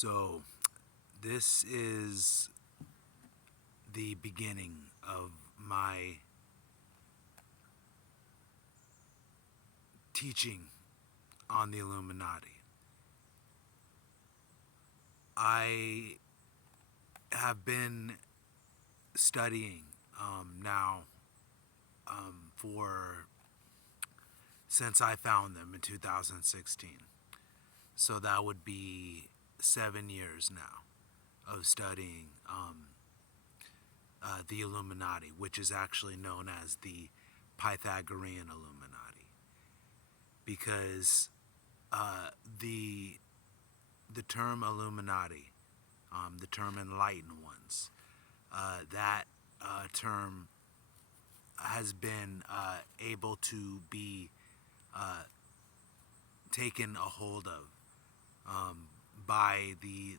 So, this is the beginning of my teaching on the Illuminati. I have been studying now for since I found them in 2016. So that would be 7 years now of studying the Illuminati, which is actually known as the Pythagorean Illuminati, because the term Illuminati, the term enlightened ones, that term has been able to be taken a hold of by the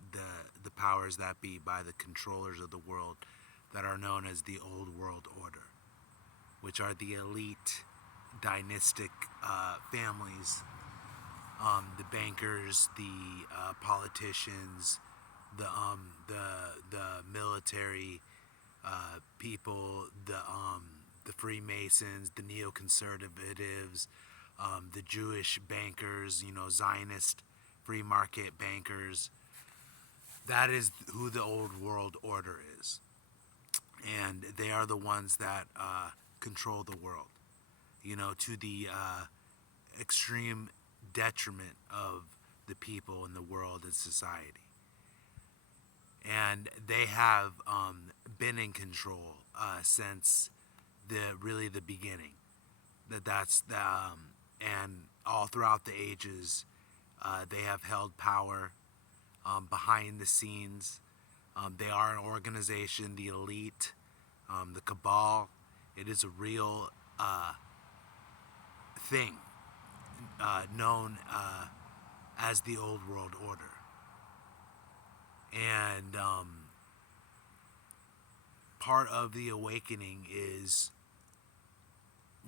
powers that be, by the controllers of the world that are known as the Old World Order, which are the elite dynastic families, the bankers, the politicians, the military people, the Freemasons, the neoconservatives, the Jewish bankers, Zionist free market bankers. That is who the Old World Order is. And they are the ones that control the world, to the extreme detriment of the people in the world and society. And they have been in control since the beginning. And all throughout the ages, they have held power behind the scenes. They are an organization, the elite, the cabal. It is a real thing known as the Old World Order. And part of the awakening is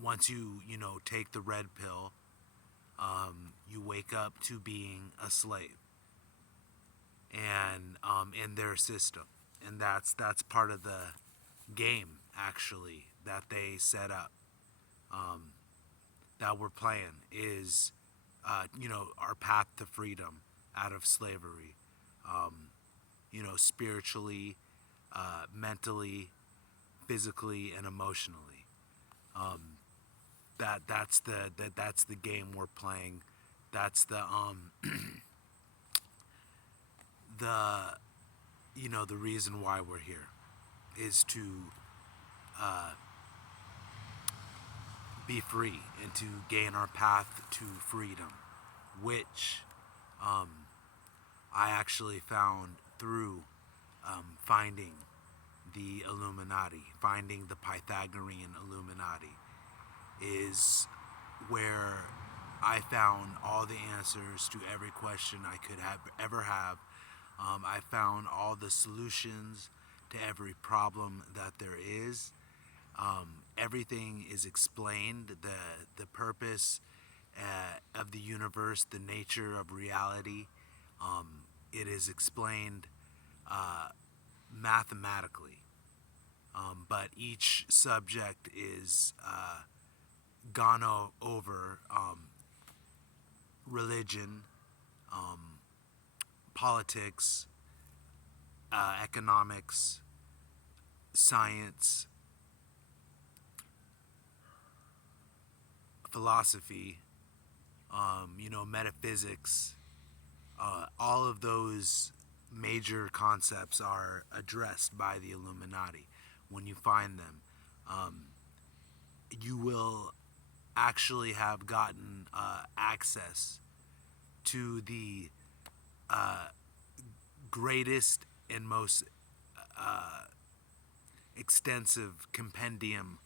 once you take the red pill, you wake up to being a slave and in their system. And that's part of the game, actually, that they set up, that we're playing, is our path to freedom out of slavery, spiritually, mentally, physically, and emotionally. That's the game we're playing. That's the the reason why we're here is to be free and to gain our path to freedom, which I actually found through finding the Illuminati, finding the Pythagorean Illuminati, is where I found all the answers to every question I could ever have. I found all the solutions to every problem that there is. Everything is explained. The purpose of the universe, the nature of reality. It is explained mathematically. But each subject is gone over: religion, politics, economics, science, philosophy, metaphysics. All of those major concepts are addressed by the Illuminati. When you find them, you will actually have gotten access to the greatest and most extensive compendium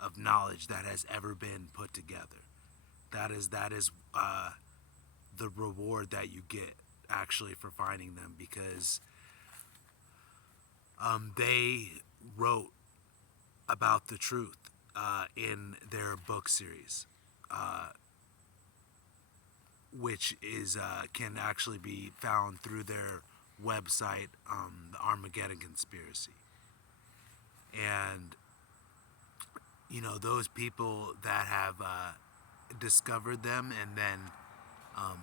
of knowledge that has ever been put together. That is the reward that you get actually for finding them, because they wrote about the truth in their book series, which is can actually be found through their website, the Armageddon Conspiracy. And, those people that have discovered them and then um,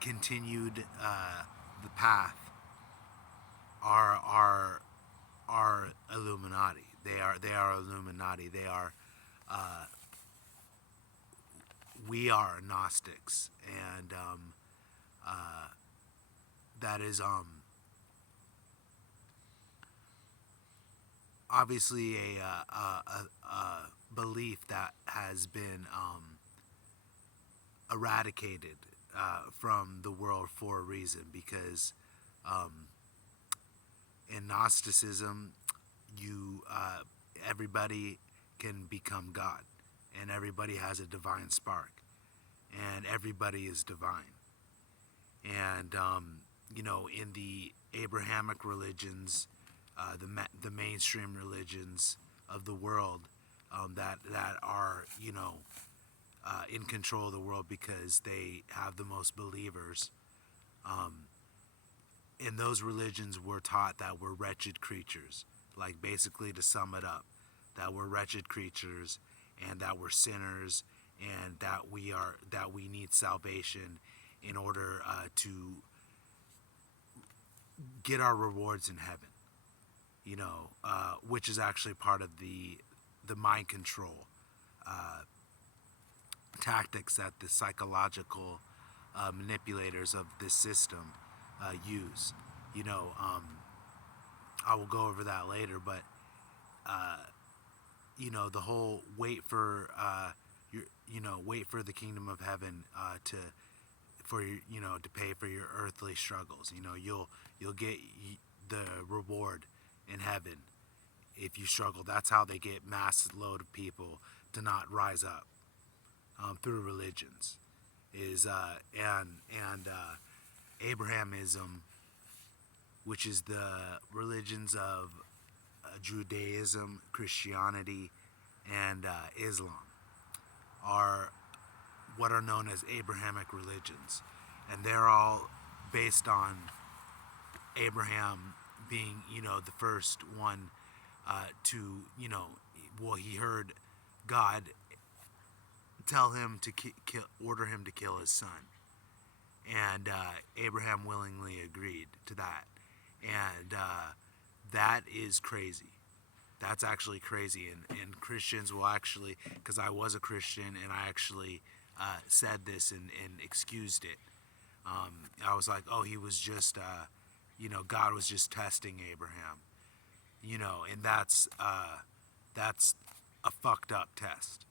continued the path are Illuminati. They are Illuminati. Uh, we are Gnostics, and uh, that is obviously a belief that has been eradicated from the world for a reason, because um, in Gnosticism, you everybody can become God, and everybody has a divine spark, and everybody is divine. And in the Abrahamic religions, the mainstream religions of the world, that are in control of the world because they have the most believers. Um, in those religions, we're taught that we're wretched creatures. Like, basically, to sum it up, that we're wretched creatures, and that we're sinners, and that we need salvation in order to get our rewards in heaven. Which is actually part of the mind control tactics that the psychological manipulators of this system use. I will go over that later, but the whole wait for the kingdom of heaven to pay for your earthly struggles. You'll get the reward in heaven if you struggle. That's how they get mass load of people to not rise up through religions. And Abrahamism, which is the religions of Judaism, Christianity, and Islam, are what are known as Abrahamic religions, and they're all based on Abraham being, the first one to, he heard God tell him to order him to kill his son, and Abraham willingly agreed to that, and that is crazy. That's actually crazy, and Christians will actually, because I was a Christian and I actually said this and excused it. I was like, oh, he was just, God was just testing Abraham, and that's a fucked up test.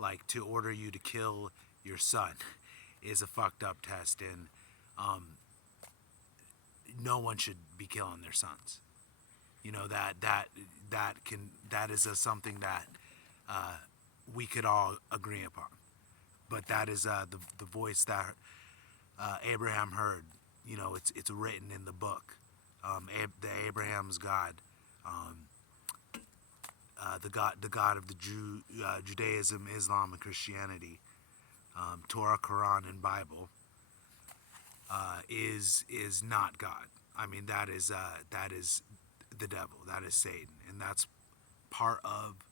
Like, to order you to kill your son is a fucked up test, and no one should be killing their sons. That is something that we could all agree upon. But that is the voice that Abraham heard. It's written in the book. The Abraham's God, the God of the Judaism, Islam, and Christianity, Torah, Quran, and Bible, is not God. I mean, that is the devil. That is Satan, and that's part of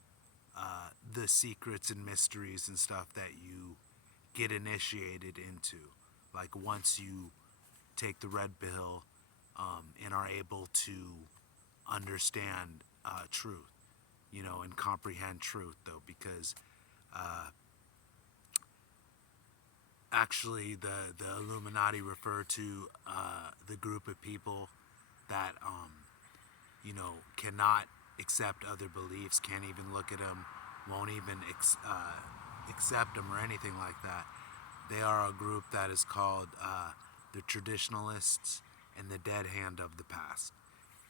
the secrets and mysteries and stuff that you get initiated into. Like, once you take the red pill and are able to understand truth, and comprehend truth, though, because actually the Illuminati refer to the group of people that cannot accept other beliefs, can't even look at them, won't even accept them or anything like that. They are a group that is called the traditionalists and the dead hand of the past,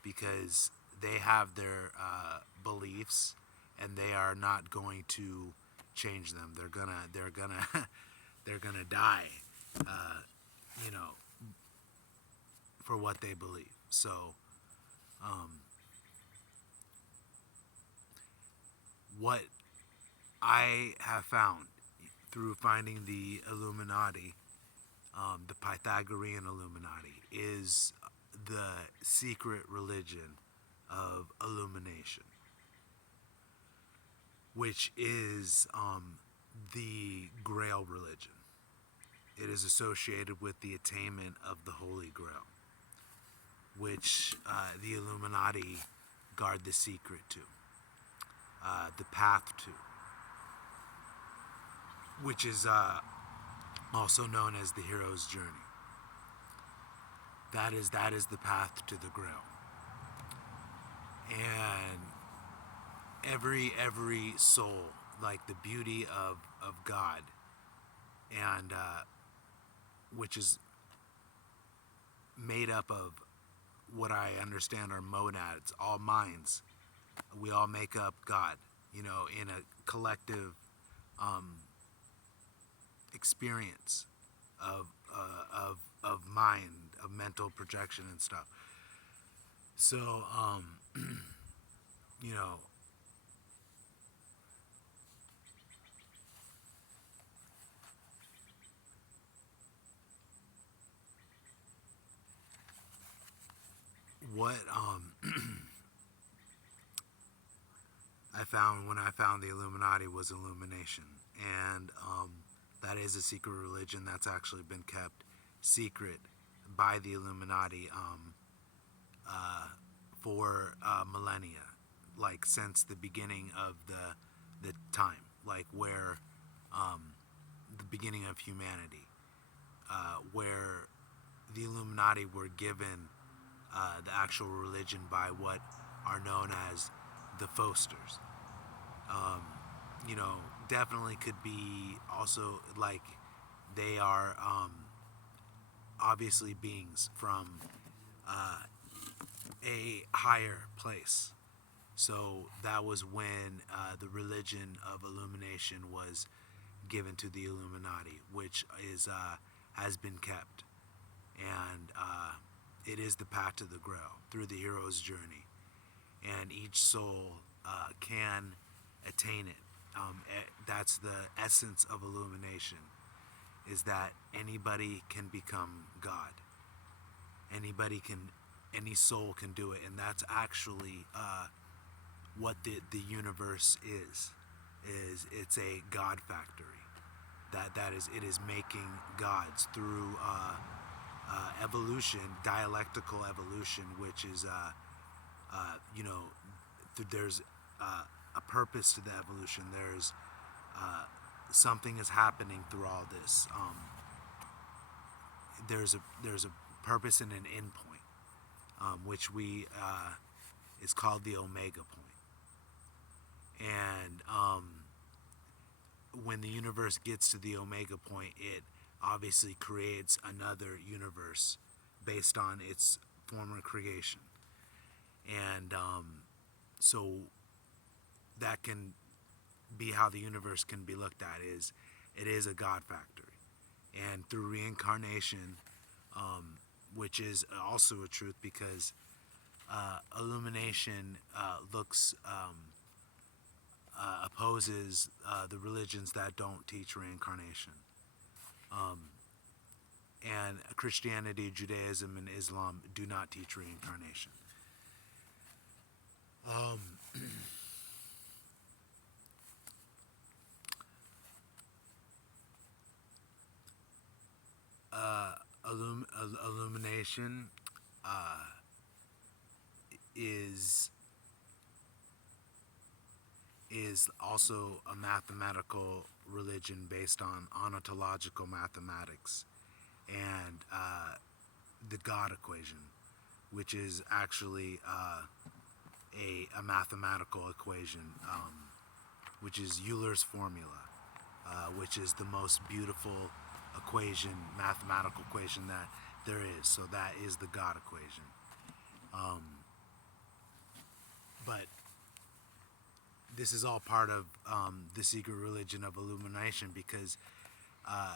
because they have their beliefs and they are not going to change them. They're gonna die, for what they believe. So, what I have found through finding the Illuminati, the Pythagorean Illuminati, is the secret religion of illumination, which is the Grail religion. It is associated with the attainment of the Holy Grail, which the Illuminati guard the secret to, the path to, which is also known as the hero's journey. That is the path to the Grail. And every soul, like the beauty of God, and which is made up of what I understand are monads, all minds. We all make up God, in a collective experience of mind, of mental projection and stuff. So, you know, what I found when I found the Illuminati was illumination, and that is a secret religion that's actually been kept secret by the Illuminati for millennia, like since the beginning of the time, like where the beginning of humanity, where the Illuminati were given the actual religion by what are known as the Fosters. You know, definitely could be also like they are obviously beings from a higher place. So that was when the religion of illumination was given to the Illuminati, which is has been kept, and it is the path to the Grail through the hero's journey, and each soul can attain it. That's the essence of illumination, is that anybody can become God. Any soul can do it, and that's actually what the universe is. It's a God factory. It is making gods through evolution, dialectical evolution, which is there's a purpose to the evolution. There's something is happening through all this. There's a purpose and an end point, which is called the Omega point. And when the universe gets to the Omega point, it obviously creates another universe based on its former creation. And so that can be how the universe can be looked at, is it is a God factory. And through reincarnation, which is also a truth, because illumination opposes the religions that don't teach reincarnation. And Christianity, Judaism, and Islam do not teach reincarnation. Illumination is also a mathematical religion based on ontological mathematics and the God equation, which is actually a mathematical equation, which is Euler's formula, which is the most beautiful equation, mathematical equation that there is. So that is the God equation. But this is all part of the secret religion of illumination, because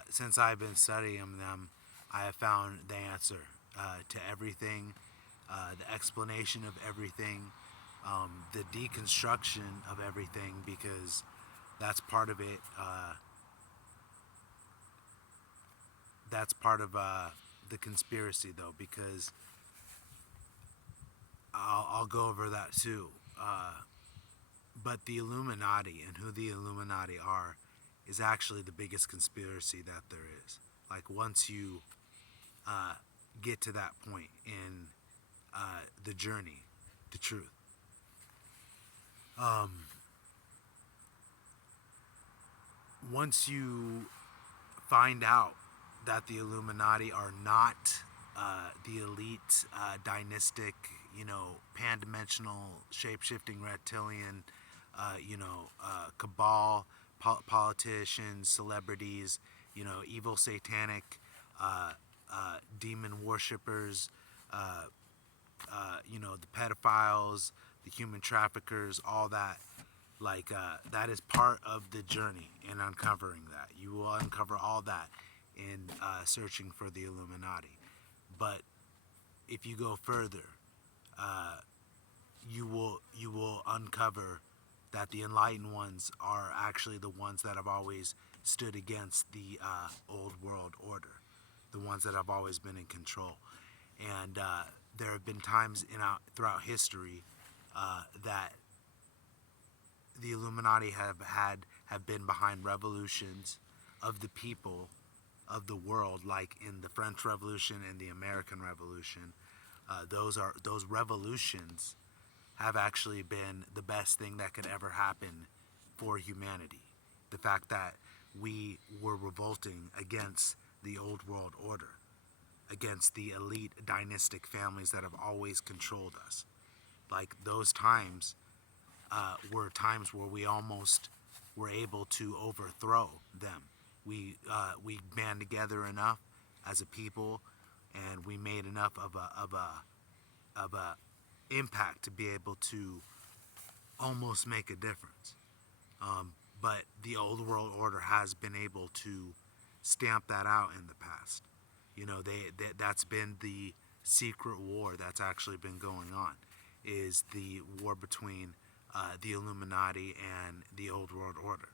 since I've been studying them, I have found the answer to everything, the explanation of everything, the deconstruction of everything, because that's part of it. That's part of the conspiracy, though, because I'll go over that too. But the Illuminati and who the Illuminati are is actually the biggest conspiracy that there is. Like once you uh, get to that point in the journey, the truth. Um, Once you find out that the Illuminati are not the elite, dynastic, pan-dimensional, shape-shifting reptilian, cabal, politicians, celebrities, evil satanic, demon worshippers, uh, the pedophiles, the human traffickers, all that. Like, that is part of the journey in uncovering that. You will uncover all that in searching for the Illuminati. But if you go further, uh, you will uncover that the enlightened ones are actually the ones that have always stood against the old world order, the ones that have always been in control. And there have been times throughout history that the Illuminati have been behind revolutions of the people of the world, like in the French Revolution and the American Revolution. Those revolutions have actually been the best thing that could ever happen for humanity. The fact that we were revolting against the old world order, against the elite dynastic families that have always controlled us. Like those times were times where we almost were able to overthrow them. We band together enough as a people, and we made enough of a impact to be able to almost make a difference. But the old world order has been able to stamp that out in the past. That's been the secret war that's actually been going on, is the war between the Illuminati and the old world order.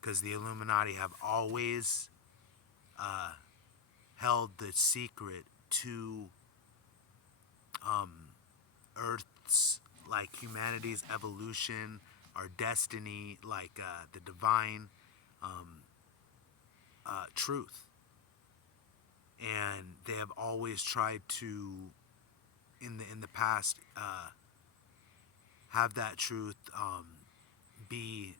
Because the Illuminati have always held the secret to Earth's, like humanity's evolution, our destiny, like the divine um, truth. And they have always tried to, in the past, have that truth be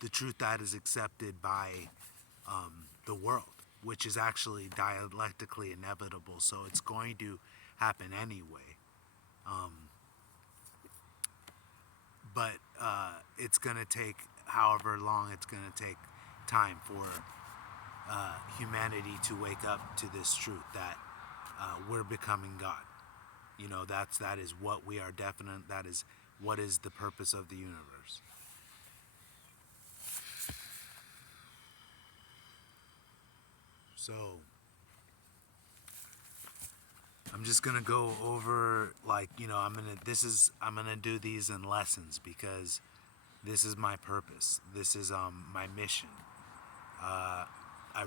the truth that is accepted by the world, which is actually dialectically inevitable. So it's going to happen anyway. Um, but it's going to take however long it's going to take time for humanity to wake up to this truth that we're becoming God. That is what we are definite. That is what is the purpose of the universe. So I'm just gonna go over, like, I'm gonna do these in lessons because this is my purpose. This is my mission. I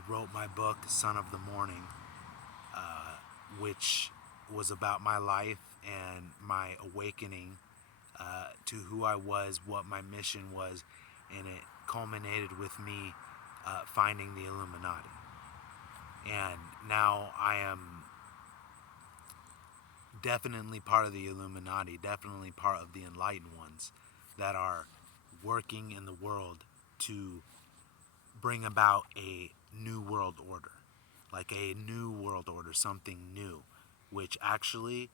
wrote my book, Son of the Morning, which was about my life and my awakening to who I was, what my mission was, and it culminated with me finding the Illuminati. And now I am definitely part of the Illuminati, definitely part of the enlightened ones that are working in the world to bring about a new world order. Like a new world order, something new, which actually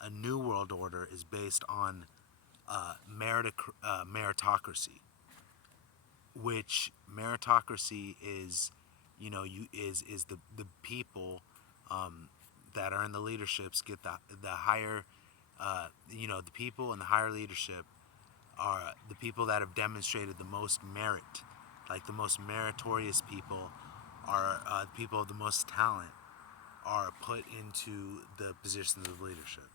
a new world order is based on meritocracy, which meritocracy is, the people that are in the leaderships get the higher, the people in the higher leadership are the people that have demonstrated the most merit. Like the most meritorious people are the people of the most talent are put into the positions of leadership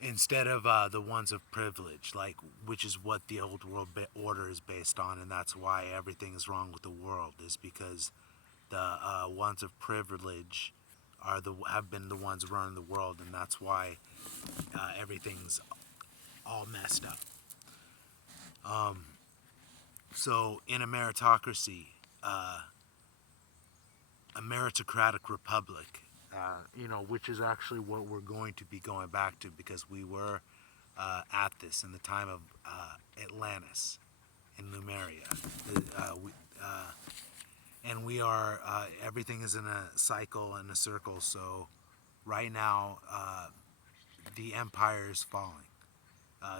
instead of the ones of privilege, like, which is what the old world order is based on, and that's why everything is wrong with the world, is because the ones of privilege have been the ones running the world, and that's why everything's all messed up. So in a meritocracy, a meritocratic republic, which is actually what we're going to be going back to, because we were at this in the time of Atlantis in Lemuria. And we are, everything is in a cycle and a circle. So right now, the empire is falling.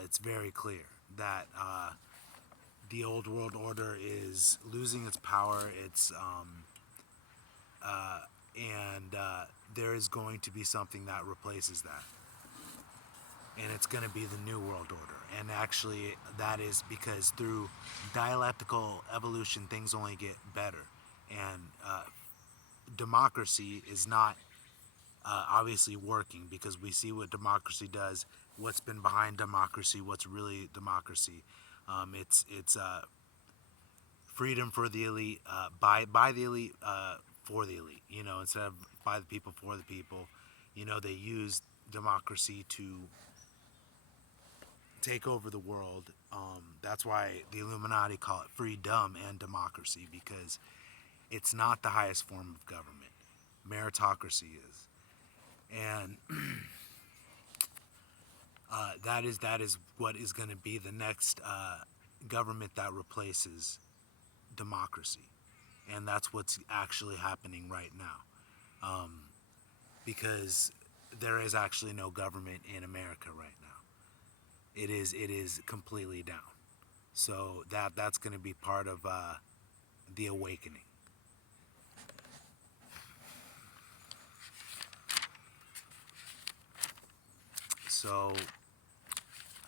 It's very clear that the old world order is losing its power. And there is going to be something that replaces that. And it's going to be the New World Order. And actually, that is because through dialectical evolution, things only get better. And democracy is not obviously working, because we see what democracy does, what's been behind democracy, what's really democracy. It's freedom for the elite, by the elite, for the elite. Instead of by the people, for the people. They use democracy to take over the world. That's why the Illuminati call it freedom and democracy, because it's not the highest form of government. Meritocracy is. And that is what is going to be the next government that replaces democracy. And that's what's actually happening right now. Because there is actually no government in America right now. It is completely down. So that's going to be part of the awakening. So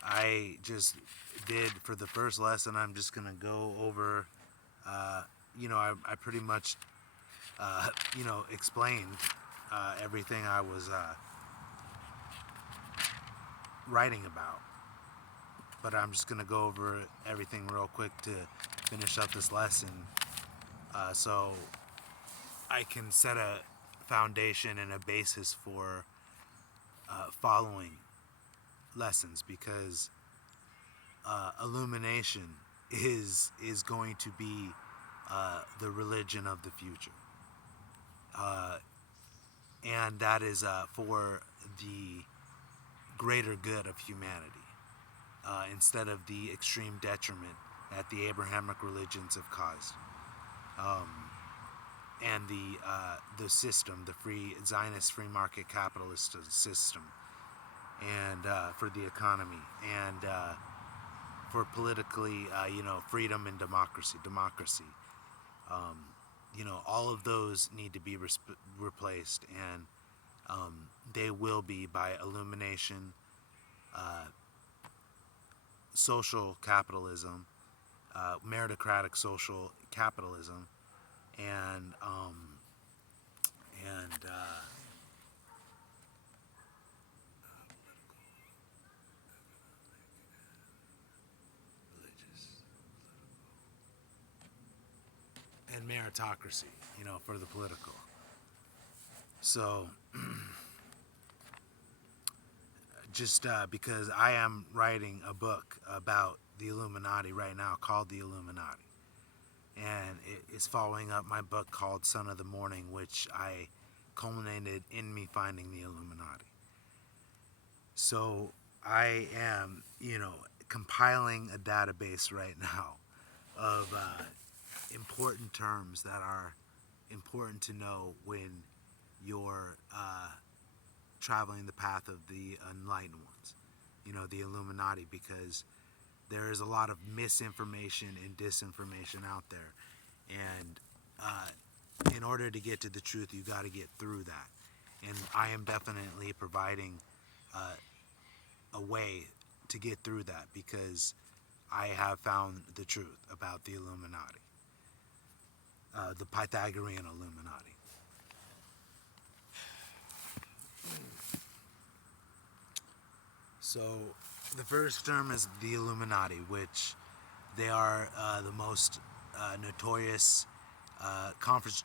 I just did, for the first lesson, I'm just going to go over, I pretty much, explained everything I was writing about. But I'm just going to go over everything real quick to finish up this lesson, so I can set a foundation and a basis for following lessons, because illumination is going to be the religion of the future, and that is for the greater good of humanity, instead of the extreme detriment that the Abrahamic religions have caused, and the system, the free Zionist free market capitalist system, and for the economy, and for politically, freedom and democracy. All of those need to be replaced, and they will be by illumination, social capitalism, meritocratic social capitalism, and and meritocracy, for the political. So, just because I am writing a book about the Illuminati right now called The Illuminati, and it is following up my book called Son of the Morning, which I culminated in me finding the Illuminati. So I am, compiling a database right now of important terms that are important to know when you're traveling the path of the enlightened ones, the Illuminati, because there is a lot of misinformation and disinformation out there, and in order to get to the truth, you got to get through that, and I am definitely providing a way to get through that, because I have found the truth about the Illuminati, the Pythagorean Illuminati. So the first term is the Illuminati, which they are the most notorious,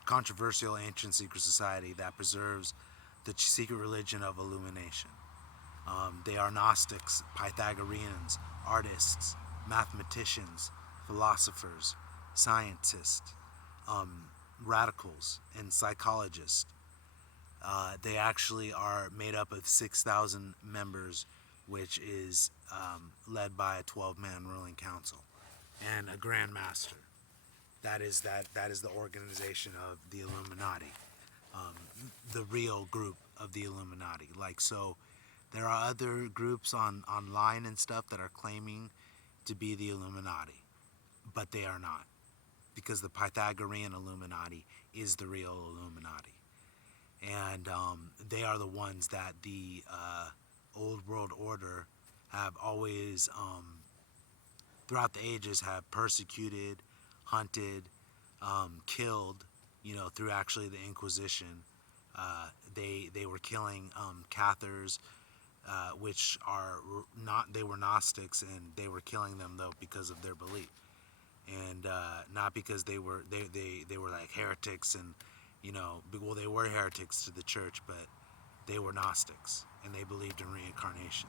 controversial ancient secret society that preserves the secret religion of illumination. They are Gnostics, Pythagoreans, artists, mathematicians, philosophers, scientists, radicals, and psychologists. They actually are made up of 6,000 members, which is led by a 12-man ruling council and a Grand Master. That is the organization of the Illuminati, the real group of the Illuminati. Like, so there are other groups online and stuff that are claiming to be the Illuminati, but they are not, because the Pythagorean Illuminati is the real Illuminati. And they are the ones that the old world order have always, throughout the ages, have persecuted, hunted, killed, through actually the Inquisition. They were killing Cathars, which are not, they were Gnostics, and they were killing them though because of their belief, and not because they were like heretics, and they were heretics to the church, but they were Gnostics and they believed in reincarnation.